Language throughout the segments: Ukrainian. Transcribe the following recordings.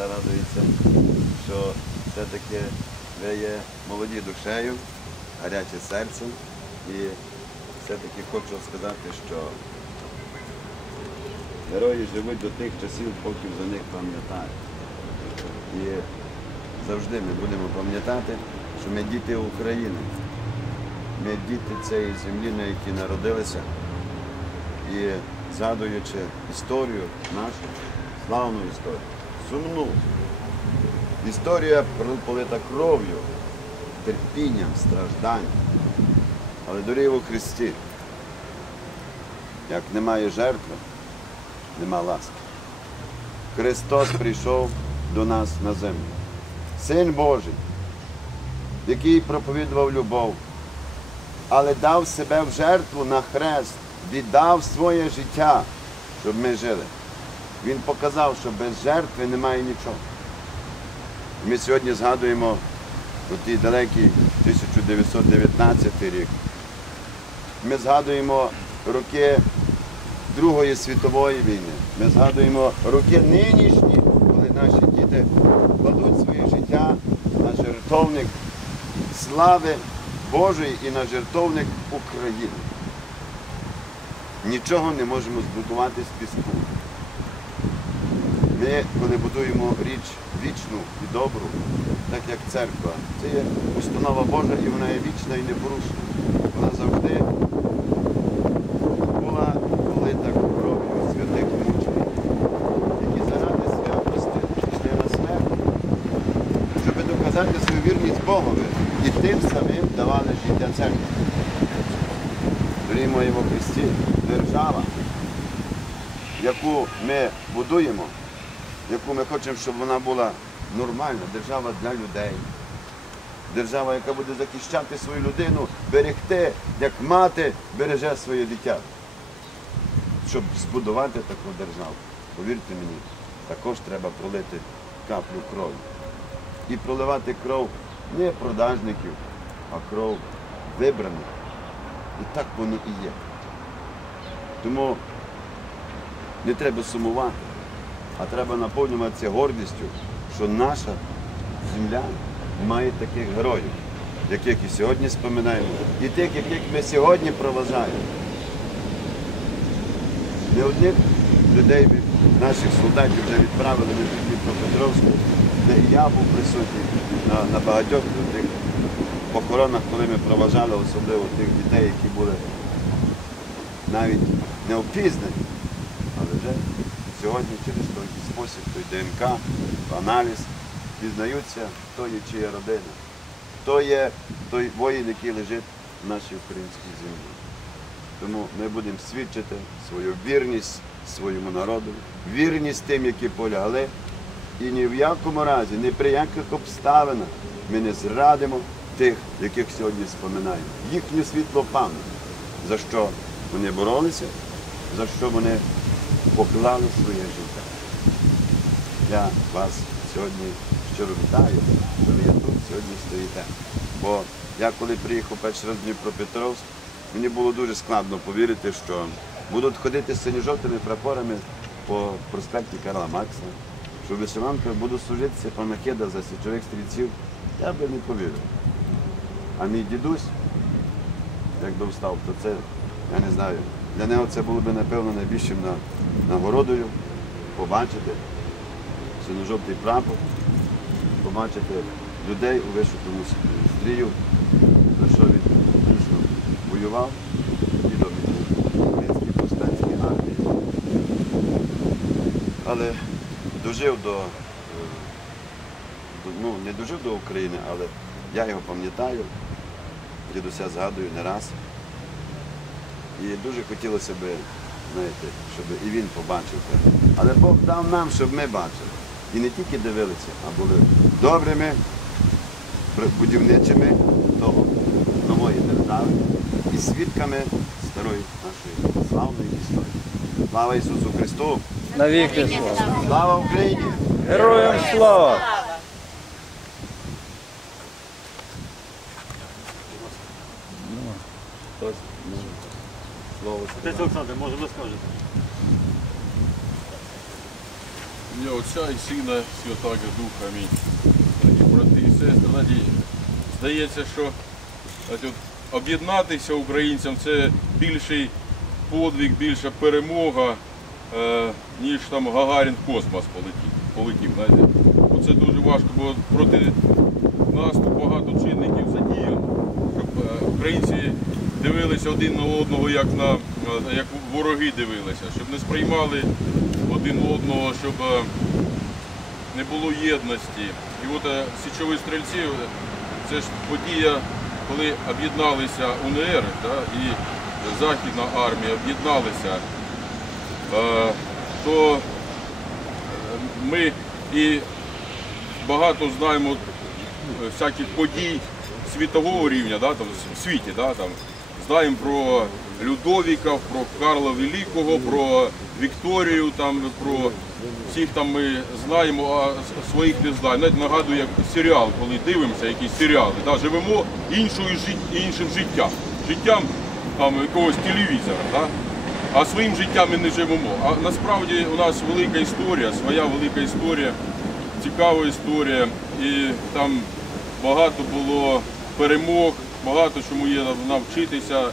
душа радується, що все-таки ви є молоді душею, гаряче серцем. І все-таки хочу сказати, що герої живуть до тих часів, поки за них пам'ятають. І завжди ми будемо пам'ятати, що ми діти України. Ми діти цієї землі, на якій народилися. І згадуючи історію нашу, славну історію, сумну. Історія полита кров'ю, терпінням, стражданням. Але дорогі у Христі, як немає жертви, нема ласки. Христос прийшов до нас на землю. Син Божий, який проповідував любов, але дав себе в жертву на хрест, віддав своє життя, щоб ми жили. Він показав, що без жертви немає нічого. Ми сьогодні згадуємо у тій далекий 1919 рік. Ми згадуємо роки Другої світової війни. Ми згадуємо роки нинішні, коли наші діти кладуть своє життя на жертовник слави Божої і на жертовник України. Нічого не можемо збудувати з піску. Ми, коли будуємо річ вічну і добру, так як церква, це є установа Божа і вона є вічна і непорушна. Вона завжди була полита кров'ю святих мучеників, які заради святості йшли на смерть, щоб доказати свою вірність Богові і тим самим давали життя церкви. Дорогі мої Христі, держава, яку ми будуємо, яку ми хочемо, щоб вона була нормальна, держава для людей. Держава, яка буде захищати свою людину, берегти, як мати береже своє дитя. Щоб збудувати таку державу, повірте мені, також треба пролити каплю крові. І проливати кров не продажників, а кров вибраних. І так воно і є. Тому не треба сумувати, а треба наповнюватися гордістю, що наша земля має таких героїв, яких і сьогодні споминаємо, і тих, яких ми сьогодні проважаємо. Не одних людей наших солдатів вже відправили до Дніпропетровську, де і я був присутній на, на багатьох тих похоронах, коли ми проважали особливо тих дітей, які були навіть не опізнані, але вже сьогодні через спосіб, той ДНК, аналіз, дізнаються, хто є чия родина, хто є той воїн, який лежить в нашій українській землі. Тому ми будемо свідчити свою вірність своєму народу, вірність тим, які полягли. І ні в якому разі, ні при яких обставинах ми не зрадимо тих, яких сьогодні споминаємо. Їхню світло пам'ять, за що вони боролися, за що вони поклали своє життя. Я вас сьогодні щиро вітаю, що ви тут сьогодні стоїте. Бо я коли приїхав перший раз в Дніпропетровськ, мені було дуже складно повірити, що будуть ходити з синьо-жовтими прапорами по проспекті Карла Макса, що вишиванка буде служитися панахида за січових стрільців. Я би не повірив. А мій дідусь, якби встав, то це, я не знаю, для нього це було б, напевно, найбільшим нагородою побачити синьо-жовтий прапор, побачити людей у вишитому стрію, за що він дійсно воював і до українській повстанській армії. Але дожив до, е, до- ну, не дожив до України, але я його пам'ятаю, дідуся згадую не раз. І дуже хотілося б, знаєте, щоб і він побачив це. Але Бог дав нам, щоб ми бачили. І не тільки дивилися, а були добрими будівничими того нової держави і свідками старої нашої славної історії. Слава Ісусу Христу! Навіки слава. Слава Україні! Героям слава! Хтось, ну, слово Олександр, може ви скажете? Ім'я Отця і Сина Святого Духа. Амінь. Дорогі брати і сестри, знаєте, здається, що об'єднатися українцям це більший подвиг, більша перемога, е, ніж там Гагарін в космос полетів. полетів. Оце дуже важко, бо проти нас тут багато чинників задіяно, щоб е, українці дивилися один на одного, як на е, як вороги дивилися, щоб не сприймали один одного, щоб е, не було єдності. І от е, січові стрільці е, це ж подія, коли об'єдналися УНР да, і Західна армія об'єдналися, то ми і багато знаємо всяких подій світового рівня, да, там, в світі. Да, там. Знаємо про Людовіка, про Карла Великого, про Вікторію, там, про всіх там ми знаємо, а своїх не знаємо. Навіть нагадую, як серіал, коли дивимося, якісь серіали, да, живемо іншою іншим життям. Життям там, якогось телевізора. Да? А своїм життям ми не живемо. А насправді у нас велика історія, своя велика історія, цікава історія. І там багато було перемог, багато чому є навчитися.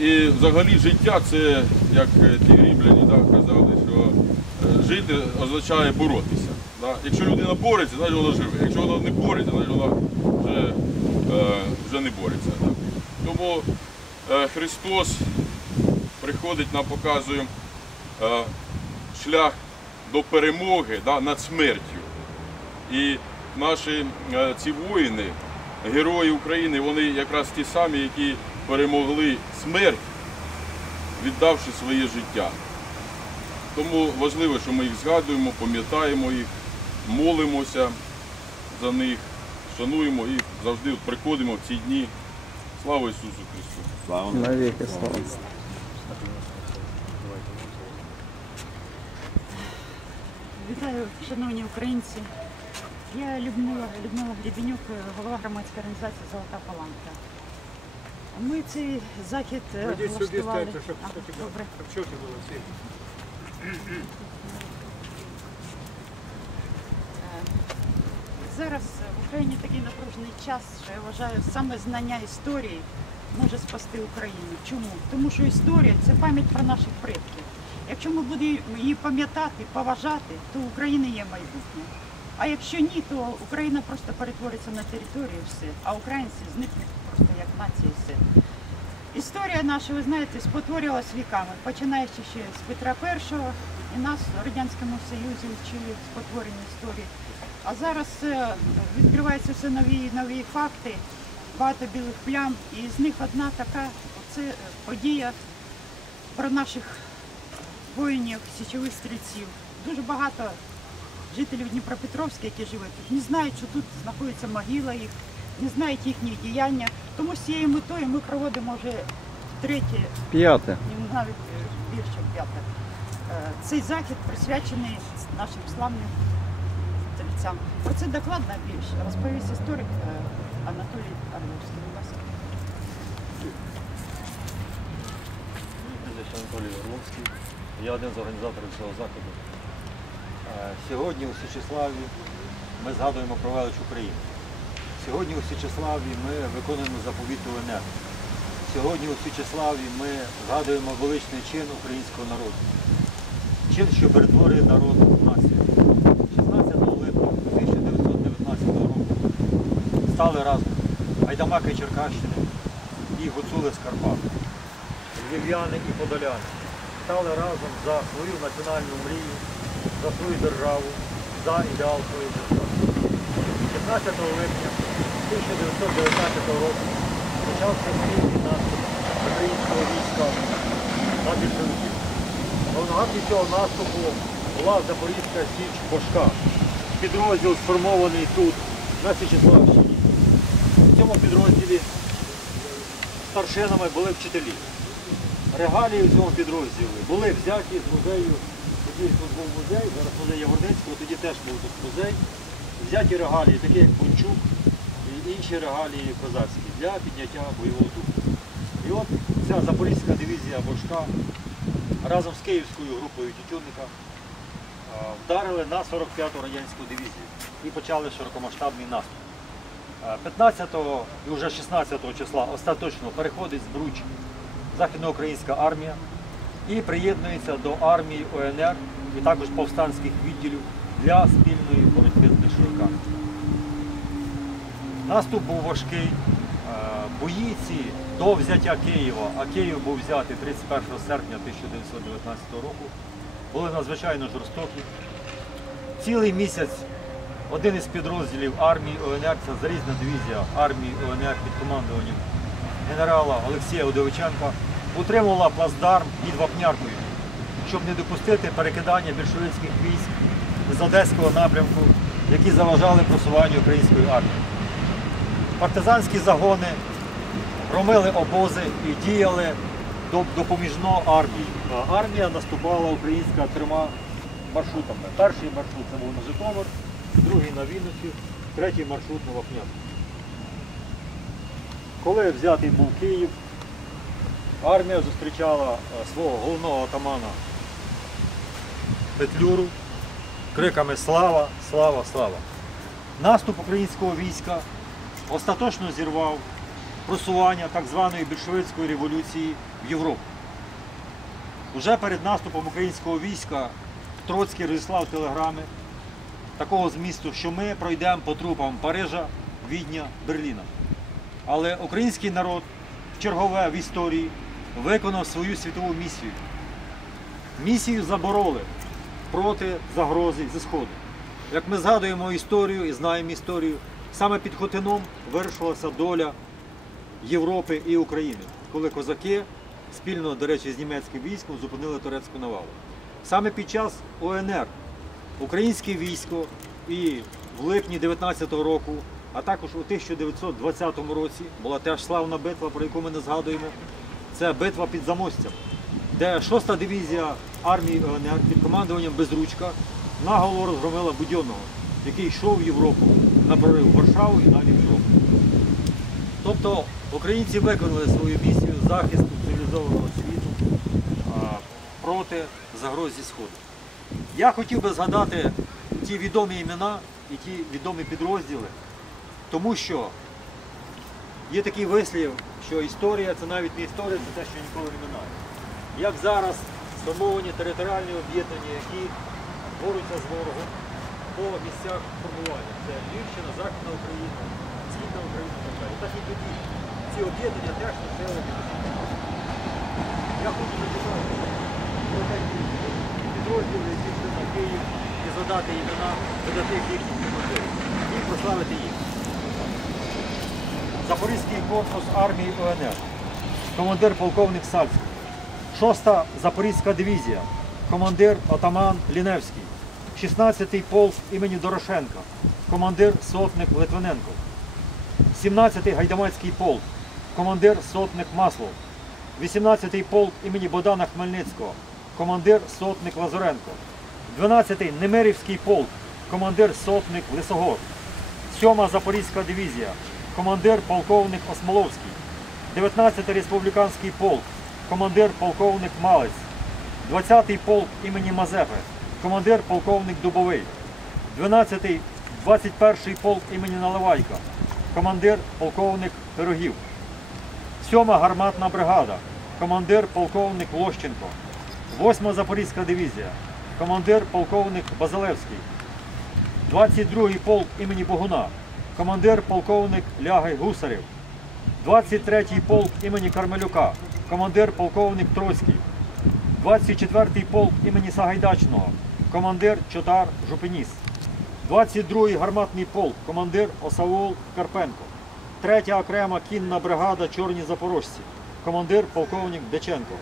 І взагалі життя це, як е, ті римляні да, казали, що е, жити означає боротися. Да? Якщо людина бореться, значить вона живе. Якщо вона не бореться, значить вона вже, е, вже не бореться. Да? Тому Христос приходить, нам показує шлях до перемоги да, над смертю. І наші ці воїни, герої України, вони якраз ті самі, які перемогли смерть, віддавши своє життя. Тому важливо, що ми їх згадуємо, пам'ятаємо їх, молимося за них, шануємо і завжди приходимо в ці дні. Слава Ісусу Христу! Слава Навіки слава. Вітаю, шановні українці. Я Людмила, Людмила Гребенюк, голова громадської організації Золота Паланка. Ми цей захід е, сюди влаштували. щоб добре. щоб чути було всім. Зараз в Україні такий напружений час, що я вважаю, саме знання історії може спасти Україну. Чому? Тому що історія це пам'ять про наших предків. Якщо ми будемо її пам'ятати, поважати, то у України є майбутнє. А якщо ні, то Україна просто перетвориться на територію все, а українці зникнуть просто як нація і все. Історія наша, ви знаєте, спотворювалась віками, починаючи ще з Петра І, і нас в Радянському Союзі вчили спотворення історії. А зараз е, відкриваються все нові нові факти, багато білих плям, і з них одна така це е, подія про наших воїнів, січових стрільців. Дуже багато жителів Дніпропетровська, які живуть тут, не знають, що тут знаходиться могила їх, не знають їхніх діяння. Тому з цією метою ми проводимо вже третє П'яте. навіть е, більше п'яте. Е, Цей захід присвячений нашим славним стрільцям. Про це докладно більше розповість історик е, Анатолій Орловський. Будь ласка. Анатолій Орловський. Я один з організаторів цього заходу. Сьогодні у Січеславі ми згадуємо про велич України. Сьогодні у Січеславі ми виконуємо заповіт УНР. Сьогодні у Січеславі ми згадуємо величний чин українського народу. Чин, що перетворює народ в націю. 16 липня 1919 року стали разом Гайдамаки Черкащини і гуцули з Карпат львів'яни і подоляни стали разом за свою національну мрію, за свою державу, за ідеал своєї держави. 16 липня 1919 року почався спільний наступ українського війська на більшовиків. На цього наступу була Запорізька Січ Бошка. Підрозділ сформований тут, на Січеславщині. В цьому підрозділі старшинами були вчителі регалії в цьому підрозділі були взяті з музею. Тут був музей, зараз музей Яворницького, тоді теж був тут музей. Взяті регалії, такі як Бончук і інші регалії козацькі для підняття бойового духу. І от ця Запорізька дивізія Бошка разом з Київською групою Тютюнника вдарили на 45-ту радянську дивізію і почали широкомасштабний наступ. Е, 15 і вже 16 числа остаточно переходить з Бруч Західноукраїнська армія і приєднується до армії ОНР і також повстанських відділів для спільної боротьби з більшовиками. Наступ був важкий. Е, Бої ці до взяття Києва, а Київ був взятий 31 серпня 1919 року, були надзвичайно жорстокі. Цілий місяць один із підрозділів армії ОНР, це залізна дивізія армії ОНР під командуванням генерала Олексія Удовиченка, утримувала плацдарм під Вапняркою, щоб не допустити перекидання більшовицьких військ з Одеського напрямку, які заважали просуванню української армії. Партизанські загони громили обози і діяли допоміжно армії. Армія наступала українська трьома маршрутами. Перший маршрут це був на Житомир, другий на Вінницю, третій маршрут на Вапнярку. Коли взятий був Київ, армія зустрічала е, свого головного атамана Петлюру криками Слава, слава, слава! Наступ українського війська остаточно зірвав просування так званої більшовицької революції в Європу. Уже перед наступом українського війська Троцький розіслав телеграми такого змісту, що ми пройдемо по трупам Парижа, Відня, Берліна. Але український народ чергове в історії виконав свою світову місію. Місію забороли проти загрози зі Сходу. Як ми згадуємо історію і знаємо історію, саме під Хотином вирішилася доля Європи і України, коли козаки спільно, до речі, з німецьким військом зупинили турецьку навалу. Саме під час ОНР українське військо і в липні 19-го року, а також у 1920 році була теж славна битва, про яку ми не згадуємо. Це битва під Замостям, де 6-та дивізія армії ОНР під командуванням Безручка наголо розгромила Будьонного, який йшов в Європу на прорив Варшаву і далі в Європу. Тобто українці виконали свою місію захисту цивілізованого світу проти загроз Сходу. Я хотів би згадати ті відомі імена і ті відомі підрозділи, тому що є такий вислів, що історія це навіть не історія, це те, що ніколи не минає. Як зараз сформовані територіальні об'єднання, які борються з ворогом по місцях формування. Це Львівщина, Західна Україна, Східна Україна і так далі. Так і тоді ці об'єднання теж носили Я хочу зачитати про такі підрозділи, які на Київ і задати імена видатних їхніх командирів і прославити їх. Запорізький корпус армії ОНР, командир полковник Сальський. Шоста Запорізька дивізія, командир отаман Ліневський. 16-й полк імені Дорошенка, командир сотник Литвиненко. 17-й Гайдамацький полк, командир сотник Маслов. 18-й полк імені Богдана Хмельницького, командир сотник Лазуренко. 12-й Немирівський полк, командир сотник Лисогор. 7-ма Запорізька дивізія, командир полковник Осмоловський. 19-й республіканський полк, командир полковник Малець. 20-й полк імені Мазепи, командир полковник Дубовий. 12-й 21-й полк імені Наливайка, командир полковник Пирогів. 7-ма гарматна бригада, командир полковник Лощенко. 8-ма Запорізька дивізія, командир полковник Базилевський. 22-й полк імені Богуна, командир полковник Лягай Гусарів. 23-й полк імені Кармелюка, командир полковник Троцький. 24-й полк імені Сагайдачного, командир Чотар Жупеніс. 22-й гарматний полк, командир Осаул Карпенко. 3-я окрема кінна бригада Чорні Запорожці, командир полковник Деченко.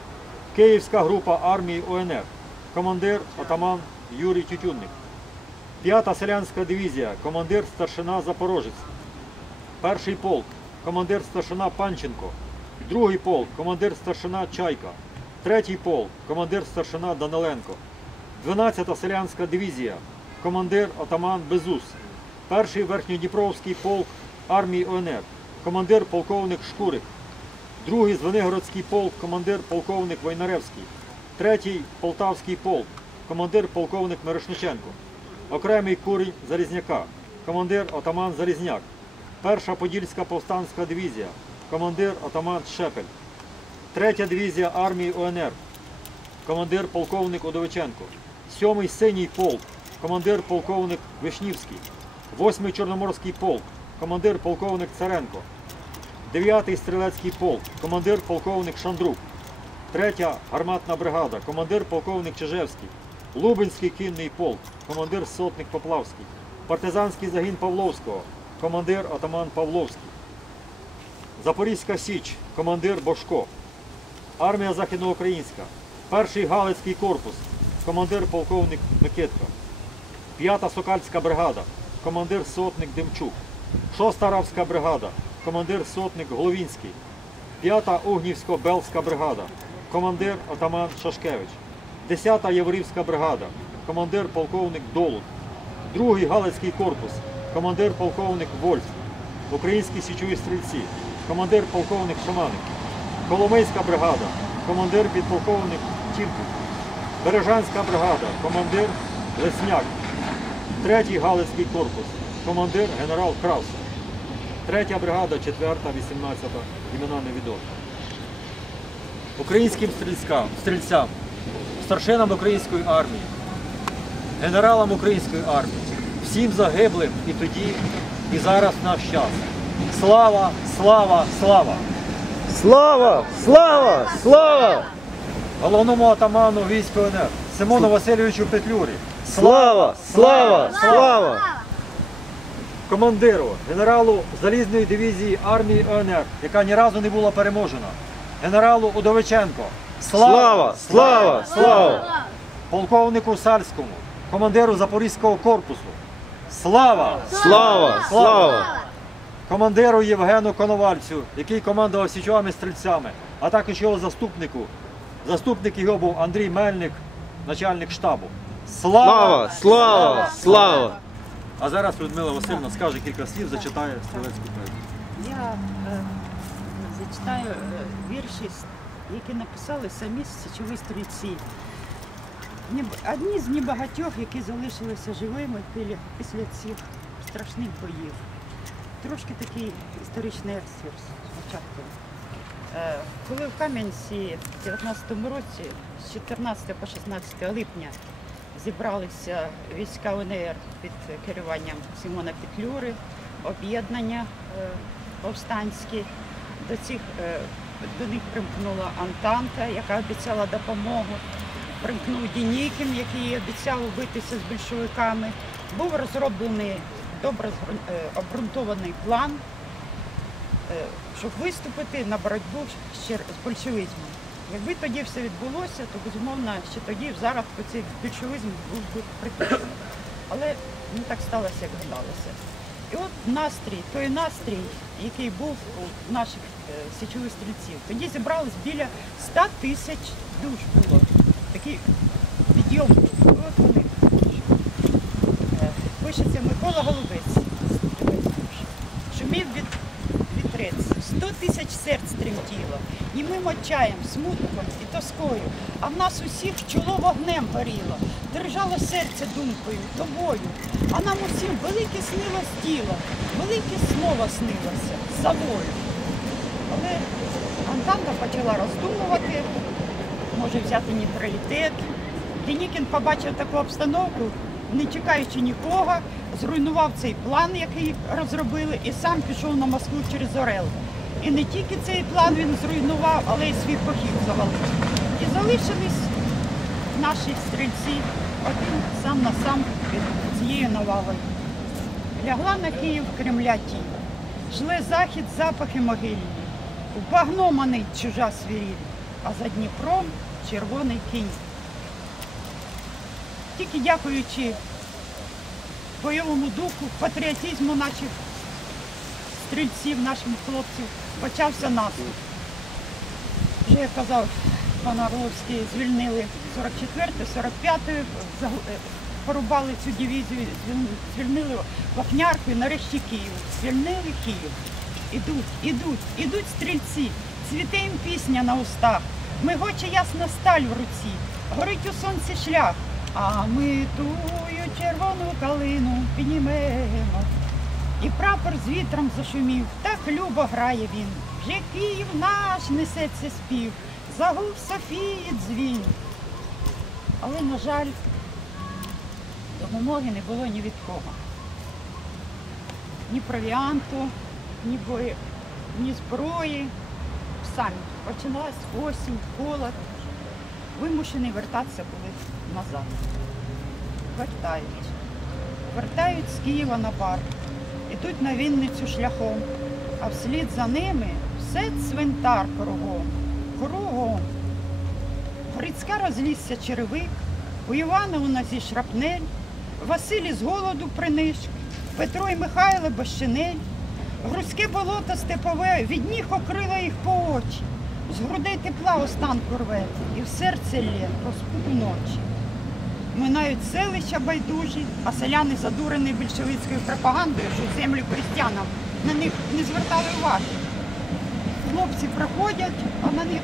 Київська група армії ОНР, командир отаман Юрій Тютюнник. 5-та селянська дивізія, командир старшина Запорожець. Перший полк, командир старшина Панченко. Другий полк, командир старшина Чайка. Третій полк, командир старшина Даниленко. 12-та селянська дивізія, командир отаман Безус. Перший верхньодніпровський полк армії ОНР, командир полковник Шкурик. Другий Звенигородський полк, командир полковник Войнаревський. Третій Полтавський полк, командир полковник Мирошниченко. Окремий курінь Залізняка, командир отаман Залізняк. Перша Подільська повстанська дивізія, командир отаман Шепель. Третя дивізія армії УНР, командир полковник Удовиченко. Сьомий синій полк, командир полковник Вишнівський. Восьмий Чорноморський полк, командир полковник Царенко. Дев'ятий стрілецький полк, командир полковник Шандрук. Третя гарматна бригада, командир полковник Чижевський. Лубенський кінний полк, командир сотник Поплавський. Партизанський загін Павловського, командир атаман Павловський. Запорізька Січ, командир Бошко. Армія Західноукраїнська. Перший Галицький корпус, командир полковник Микитка. П'ята Сокальська бригада, командир сотник Демчук. Шоста Аравська бригада, командир сотник Головінський. П'ята Угнівсько-Белська бригада, командир отаман Шашкевич. Десята Яворівська бригада, командир полковник Долут. Другий Галицький корпус, командир полковник Вольф. Українські січові стрільці, командир полковник Шаманик. Коломийська бригада, командир підполковник Тімпів. Бережанська бригада, командир Лесняк. Третій Галицький корпус, командир генерал Краус. Третя бригада, четверта, вісімнадцята, імена невідомі. Українським стрільцям, старшинам української армії, генералам української армії, всім загиблим і тоді, і зараз в наш час. Слава, слава, слава! Слава! Слава! Слава! Головному атаману військ УНР Симону Васильовичу Петлюрі. Слава! Слава! Слава! командиру, генералу залізної дивізії армії ОНР, яка ні разу не була переможена, генералу Удовиченко. Слава! Слава! Слава! Полковнику Сальському, командиру Запорізького корпусу. Слава! Слава! Слава! Командиру Євгену Коновальцю, який командував січовими стрільцями, а також його заступнику. Заступник його був Андрій Мельник, начальник штабу. Слава! Слава! Слава! А зараз Людмила Васильівна скаже кілька слів, зачитає стрілецьку поезію. Я е, зачитаю е, вірші, с- які написали самі січові стрільці. Одні з небагатьох, які залишилися живими після цих страшних боїв. Трошки такий історичний екскурс спочатку. Е, Коли в Кам'янці в 19-му році з 14 по 16 липня зібралися війська УНР під керуванням Симона Петлюри, об'єднання е, повстанські. До цих е, до них примкнула Антанта, яка обіцяла допомогу. Примкнув Дінікін, який обіцяв битися з більшовиками. Був розроблений добре обґрунтований план, е, щоб виступити на боротьбу з большевизмом. Якби тоді все відбулося, то безумовно ще тоді зародку цей більшовизм був би притушений. Але не так сталося, як гадалося. І от настрій, той настрій, який був у наших е, січових стрільців, тоді зібралось біля 100 тисяч душ було. Такий підйом був. От вони. Е, Пишеться Микола душ. Шумів від вітрець, сто тисяч серць тремтіло, німим отчаєм, смутком і тоскою, а в нас усіх чоло вогнем горіло, держало серце думкою, тобою, а нам усім велике снилось діло, велике слово снилося, завою. Але Антанта почала роздумувати, може взяти нейтралітет. Денікін побачив таку обстановку, не чекаючи нікого, зруйнував цей план, який розробили, і сам пішов на Москву через Орел. І не тільки цей план він зруйнував, але й свій похід завалив. І залишились наші стрільці один сам на сам цією навалою. Лягла на Київ Кремля тінь. Жле захід запахи могильні. В багно манить чужа свіріль, а за Дніпром червоний кінь. Тільки дякуючи бойовому духу, патріотизму наших стрільців, наших хлопців, почався наступ. Вже як казав пан Орловський, звільнили 44-й, 45-й, е, порубали цю дивізію, звіль- звільнили Вапнярку і нарешті Київ. Звільнили Київ. Ідуть, ідуть, ідуть стрільці, цвіте їм пісня на устах, мигоче ясна сталь в руці, горить у сонці шлях, А ми тую червону калину піднімемо. І прапор з вітром зашумів, так любо грає він. Вже Київ наш несеться спів, загув Софії дзвін. Але, на жаль, допомоги не було ні від кого. Ні провіанту, ні бої, ні зброї. Самі почалась осінь, холод. Вимушені вертатися були назад. Вертають. Вертають з Києва на бар. Ідуть на Вінницю шляхом, а вслід за ними все цвинтар кругом. Кругом. Грицька розлісся черевик, у Івана у нозі шрапнель, Василі з голоду принишк, Петро і Михайло безщинель. Грузьке болото степове від ніг окрило їх по очі. З грудей тепла останку рве, і в серце лє розпуку ночі. Минають селища байдужі, а селяни задурені більшовицькою пропагандою, що землю крістянам на них не звертали уваги. Хлопці проходять, а на них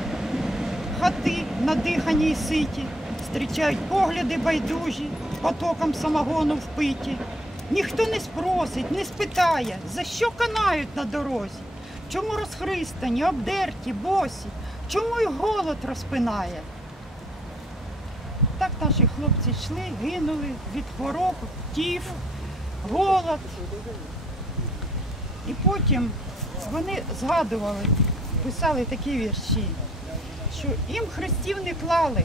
хати надихані і ситі, зустрічають погляди байдужі, потоком самогону впиті. Ніхто не спросить, не спитає, за що канають на дорозі, чому розхристані, обдерті, босі, чому й голод розпинає. Так наші хлопці йшли, гинули від хвороб, тіф, голод. І потім вони згадували, писали такі вірші, що їм хрестів не клали,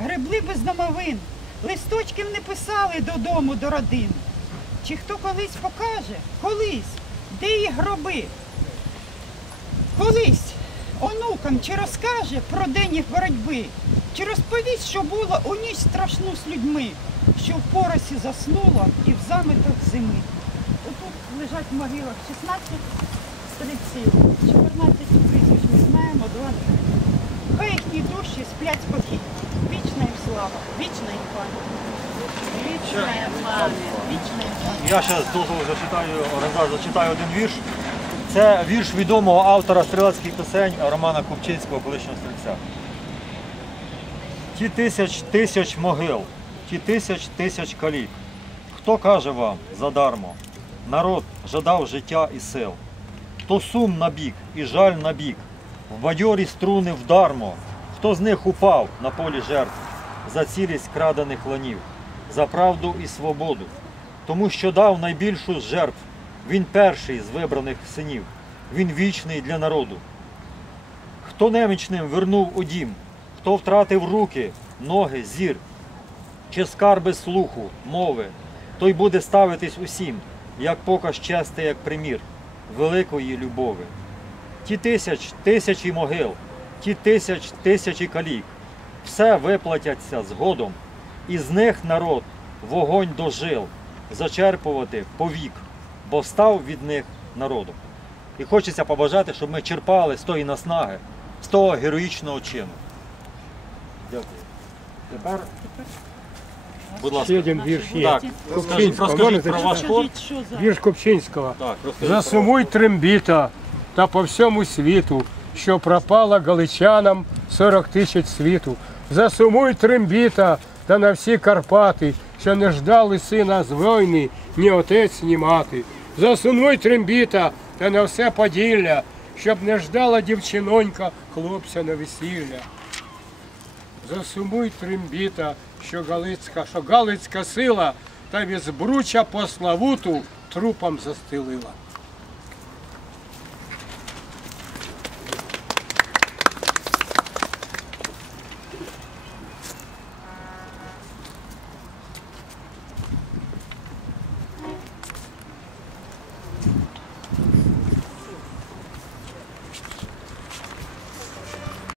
гребли без домовин, листочків не писали додому до родин. Чи хто колись покаже, колись, де їх гроби? Колись онукам чи розкаже про день їх боротьби, чи розповість, що було у ніч страшну з людьми, що в поросі заснуло і в заметах зими. Отут лежать в могилах 16 стрільців, 14 прізвищ ми знаємо, два не. Хай їхні душі сплять спокійно. Вічна їм слава, вічна їм пам'ять. Вічна їм пам'ять, вічна їм пам'ять. Я ще дозволу зачитаю, зачитаю один вірш. Це вірш відомого автора стрілецьких пісень Романа Купчинського, колишнього стрільця. Ті тисяч тисяч могил, ті тисяч тисяч калік. Хто каже вам задармо? Народ жадав життя і сил. То сум на бік і жаль на бік, в бадьорі струни вдармо. Хто з них упав на полі жертв за цілість крадених ланів, за правду і свободу, тому що дав найбільшу з жертв. Він перший з вибраних синів, він вічний для народу. Хто немічним вернув у дім, хто втратив руки, ноги, зір, чи скарби слуху, мови, той буде ставитись усім, як показ чести, як примір великої любови. Ті тисяч, тисячі могил, ті тисяч, тисячі калік, все виплатяться згодом, і з них народ вогонь дожил, зачерпувати повік, бо став від них народом. І хочеться побажати, щоб ми черпали з тої наснаги, з того героїчного чину. Дякую. Тепер, будь ласка. Один вірш є. Так, розкажіть, Купчинського. розкажіть про ваш хор. Скажіть, що за Вірш Купчинського. Так, розкажіть про Засумуй трембіта та по всьому світу, що пропало галичанам 40 тисяч світу. Засумуй трембіта та на всі Карпати, що не ждали сина з війни, ні отець, ні мати. Засумуй трембіта та на все Поділля, щоб не ждала дівчинонька хлопця на весілля. Засумуй трембіта, що галицька, що галицька сила та від збруча по славуту трупам застелила.